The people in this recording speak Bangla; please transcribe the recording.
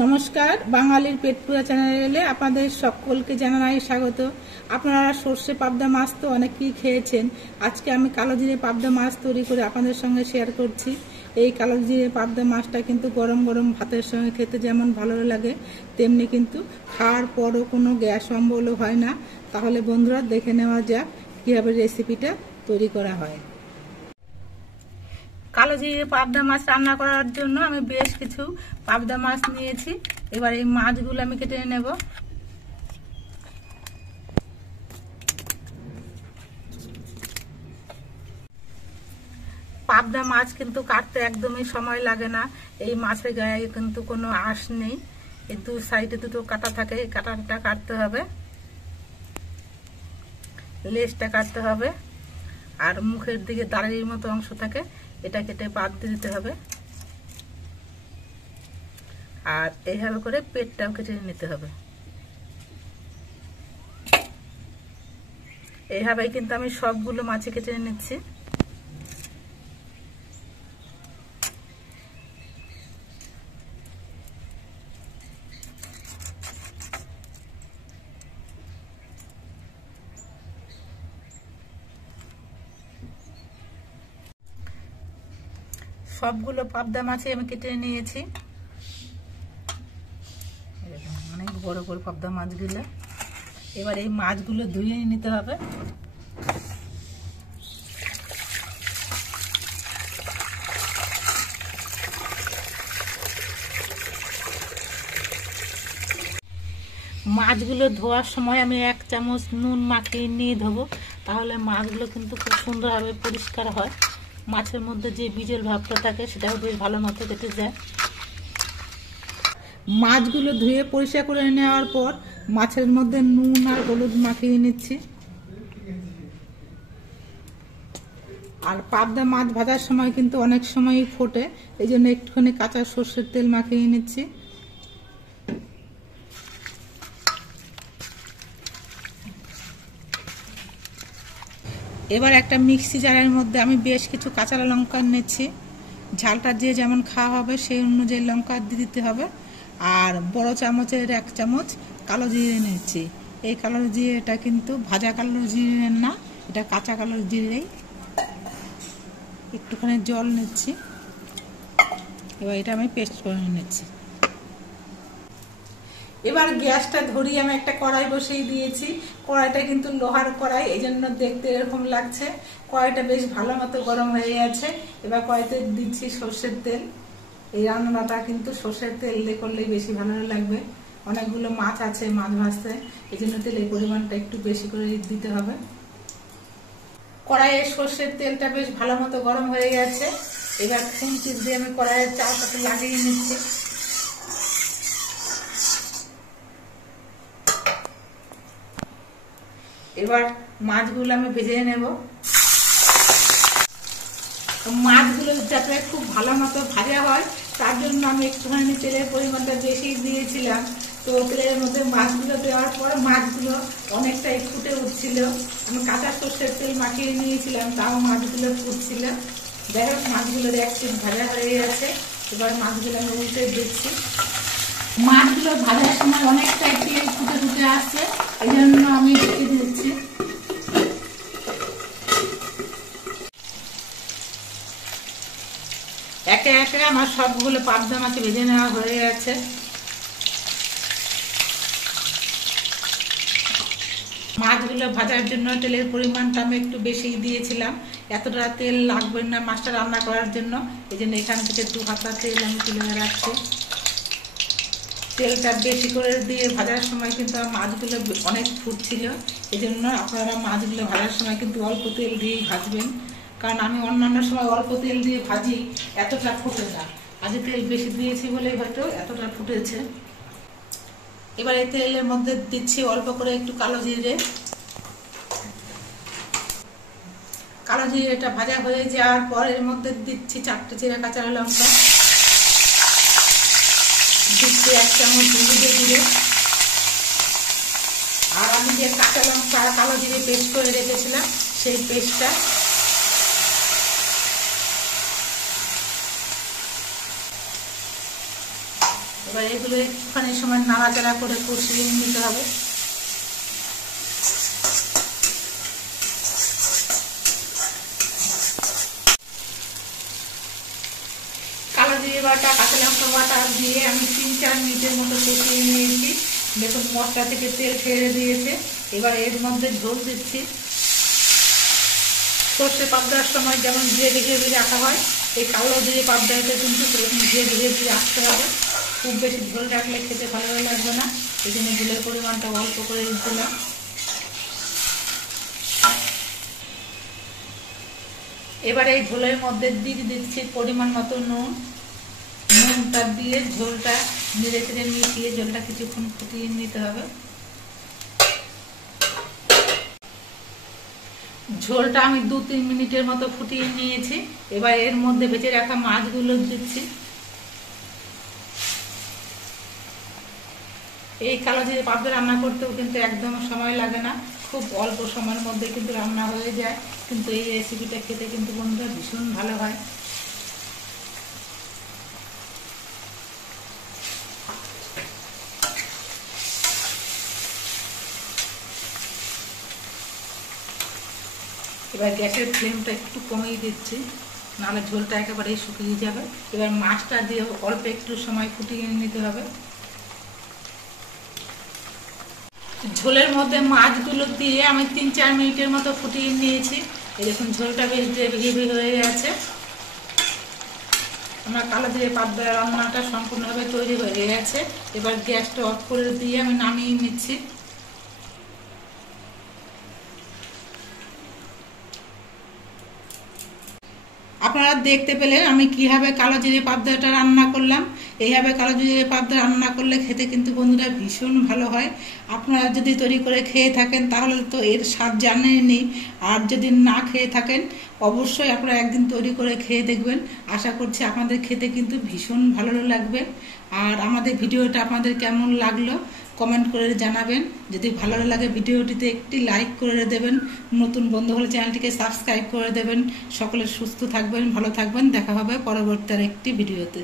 নমস্কার, বাঙালির পেটপুরা চ্যানেলে আপনাদের সকলকে জানাই স্বাগত। আপনারা সর্ষে পাবদা মাছ তো অনেকেই খেয়েছেন। আজকে আমি কালো জিরে পাবদা মাছ তৈরি করে আপনাদের সঙ্গে শেয়ার করছি। এই কালো জিরে পাবদা মাছটা কিন্তু গরম গরম ভাতের সঙ্গে খেতে যেমন ভালো লাগে, তেমনি কিন্তু খাওয়ার পরও কোনো গ্যাস অম্বলও হয় না। তাহলে বন্ধুরা, দেখে নেওয়া যাক কীভাবে রেসিপিটা তৈরি করা হয়। কালো জিরে পাবদা মাছ রান্না করার জন্য আমি বেশ কিছু পাবদা মাছ নিয়েছি। এবার এই মাছগুলো আমি কেটে নেব। পাবদা মাছ কিন্তু কাটতে একদমই সময় লাগে না। এই মাছের গায়ে কিন্তু কোনো আঁশ নেই, এই দু সাইডে দুটো কাটা থাকে, এই কাটাটা কাটতে হবে, লেজটা কাটতে হবে, আর মুখের দিকে দাঁড়ির মতো অংশ থাকে, এটা কেটে বাদ দিতে হবে। আর এইভাবে করে পেটটাও কেটে নিতে হবে। এইভাবেই কিন্তু আমি সবগুলো মাছ কেটে নিচ্ছি। সবগুলো পাবদা মাছই আমি কেটে নিয়েছি। অনেক বড় বড় পাবদা মাছগুলো। এবার এই মাছগুলো ধুয়ে নিতে হবে। মাছগুলো ধোয়ার সময় আমি 1 চামচ নুন মাখিয়ে নিয়ে ধোবো, তাহলে মাছগুলো কিন্তু খুব সুন্দরভাবে পরিষ্কার হয়। মাছের মধ্যে যে বীজের ভাবটা থাকে সেটাও বেশ ভালো মতো কেটে যায়। মাছগুলো ধুয়ে পরিষ্কার করে নেওয়ার পর মাছের মধ্যে নুন আর হলুদ মাখিয়ে নিচ্ছি। আর পাবদা মাছ ভাজার সময় কিন্তু অনেক সময়ই ফোটে, এই জন্য একটুখানি কাঁচা সর্ষের তেল মাখিয়ে নিচ্ছি। এবার একটা মিক্সি জারের মধ্যে আমি বেশ কিছু কাঁচা লঙ্কা নিচ্ছি। ঝালটা যে যেমন খাওয়া হবে সেই অনুযায়ী লঙ্কা দিয়ে দিতে হবে। আর বড় চামচের 1 চামচ কালো জিরে নিচ্ছি। এই কালো জিরেটা কিন্তু ভাজা কালো জিরে না, এটা কাঁচা কালো জিরেই। একটুখানি জল নিচ্ছি। এবার এটা আমি পেস্ট করে নিচ্ছি। এবার গ্যাসটা ধরিয়ে আমি একটা কড়াই বসিয়ে দিয়েছি। কড়াইটা কিন্তু লোহার কড়াই, এই জন্য দেখতে এরকম লাগছে। কড়াইটা বেশ ভালো মতো গরম হয়ে গেছে। এবার কড়াইতে দিচ্ছি সর্ষের তেল। এই রান্নাটা কিন্তু সর্ষের তেল দিয়ে করলেই বেশি ভালো লাগবে। অনেকগুলো মাছ আছে মাছ ভাজতে, এই জন্য তেলের পরিমাণটা একটু বেশি করে দিতে হবে। কড়াইয়ে সর্ষের তেলটা বেশ ভালো মতো গরম হয়ে গেছে। এবার খুন্তি দিয়ে আমি কড়াইয়ের চারপাশে লাগিয়ে নিচ্ছি। এবার মাছগুলো আমি ভেজে নেব। মাছগুলো যাতে খুব ভালো মতো ভাজা হয় তার জন্য আমি একটুখানি তেলের পরিমাণটা বেশি দিয়েছিলাম। তো তেলের মধ্যে মাছগুলো দেওয়ার পর মাছগুলো অনেকটাই ফুটে উঠছিল। আমি কাঁচা সর্ষের তেল মাখিয়ে নিয়েছিলাম, তাও মাছগুলো ফুটছিল। যাই হোক, মাছগুলোর এক পিঠ ভাজা হয়ে গেছে। এবার মাছগুলো আমি উল্টে দিচ্ছি। মাছগুলো ভাজার সময় অনেকটাই তেল ফুটে ফুটে আসছে, এই জন্য আমি ঢেকে দিচ্ছি। একে একে আমার সবগুলো পাবদা মাছ ভেজে নেওয়া হয়ে গেছে। মাছগুলো ভাজার জন্য তেলের পরিমাণটা আমি একটু বেশি দিয়েছিলাম। এতটা তেল লাগবে না মাছটা রান্না করার জন্য, এই জন্য এখান থেকে 2 হাতা তেল আমি তুলে রাখছি। তেলটা বেশি করে দিয়ে ভাজার সময় কিন্তু মাছগুলো অনেক ফুটছিল, এই জন্য আপনারা মাছগুলো ভাজার সময় কিন্তু অল্প তেল দিয়েই ভাজবেন। কারণ আমি অন্যান্য সময় অল্প তেল দিয়ে ভাজি, এতটা ফুটে না। আজ তেল বেশি দিয়েছি বলে হয়তো এতটা ফুটেছে। এবার এই তেলের মধ্যে দিচ্ছি অল্প করে একটু কালো জিরে। কালো জিরেটা ভাজা হয়ে যাওয়ার পর এর মধ্যে দিচ্ছি 4টে চেরা কাঁচা লঙ্কা, দিচ্ছি 1 চামচ জিরে। আর আমি যে কাঁচা লঙ্কা কালো জিরে পেস্ট করে রেখেছিলাম সেই পেস্টটা এবার এগুলো একটুখানি সময় নাড়াচাড়া করে কষিয়ে নিতে হবে। কালো জিরে বাটা, কাঁচা লঙ্কা বাটা দিয়ে আমি 3-4 মিনিটের মতো কষিয়ে নিয়েছি। দেখুন মশলা থেকে তেল ছেড়ে দিয়েছে। এবার এর মধ্যে ঝোল দিচ্ছি। সর্ষে পাবদার সময় যেমন গ্রেভি গ্রেভি রাখা হয়, এই কালো জিরে পাবদাতে কিন্তু সেরকম গ্রেভি গ্রেভি রাখতে হবে। খুব বেশি ঝোল রাখলে খেতে ভালো লাগবে না, এই জন্য ঝোলের পরিমাণটা অল্প করে দিলাম। এবারে এই ঝোলের মধ্যে দিয়ে দিচ্ছি পরিমাণ মতো নুন। নুনটা দিয়ে ঝোলটা নেড়ে চেড়ে মিশিয়ে ঝোলটা কিছুক্ষণ ফুটিয়ে নিতে হবে। ঝোলটা আমি 2-3 মিনিটের মতো ফুটিয়ে নিয়েছি। এবার এর মধ্যে ভেজে রাখা মাছগুলো দিচ্ছি। এই কালো জিরে পাবদা রান্না করতেও কিন্তু একদম সময় লাগে না, খুব অল্প সময়ের মধ্যে কিন্তু রান্না হয়ে যায়। কিন্তু এই রেসিপিটা খেতে কিন্তু বন্ধুরা ভীষণ ভালো হয়। এবার গ্যাসের ফ্লেমটা একটু কমিয়ে দিচ্ছি, নাহলে ঝোলটা একেবারেই শুকিয়ে যাবে। এবার মাছটা দিয়ে অল্প একটু সময় ফুটিয়ে নিতে হবে। ঝোলের মধ্যে মাছগুলো দিয়ে আমি 3-4 মিনিটের মতো ফুটিয়ে নিয়েছি। এই দেখুন ঝোলটা বেশ গ্রেভি হয়ে গেছে। আমার কালো জিরে পাবদা রান্নাটা সম্পূর্ণভাবে তৈরি হয়ে গেছে। এবার গ্যাসটা অফ করে দিয়ে আমি নামিয়ে নিচ্ছি। আপনারা দেখতে পেলেন আমি কিভাবে কালো জিরে পাবদাটা রান্না করলাম। এইভাবে কালো জিরে পাবদা রান্না করলে খেতে কিন্তু বন্ধুরা ভীষণ ভালো হয়। আপনারা যদি তৈরি করে খেয়ে থাকেন তাহলে তো এর স্বাদ জানেনই, আর যদি না খেয়ে থাকেন অবশ্যই আপনারা একদিন তৈরি করে খেয়ে দেখবেন। আশা করছি আপনাদের খেতে কিন্তু ভীষণ ভালো লাগবে। আর আমাদের ভিডিওটা আপনাদের কেমন লাগলো কমেন্ট করে জানাবেন। যদি ভালো লাগে ভিডিওটিতে একটি লাইক করে দেবেন, নতুন বন্ধু হলে চ্যানেলটিকে সাবস্ক্রাইব করে দেবেন। সকলে সুস্থ থাকবেন, ভালো থাকবেন। দেখা হবে পরবর্তী আরেকটি ভিডিওতে।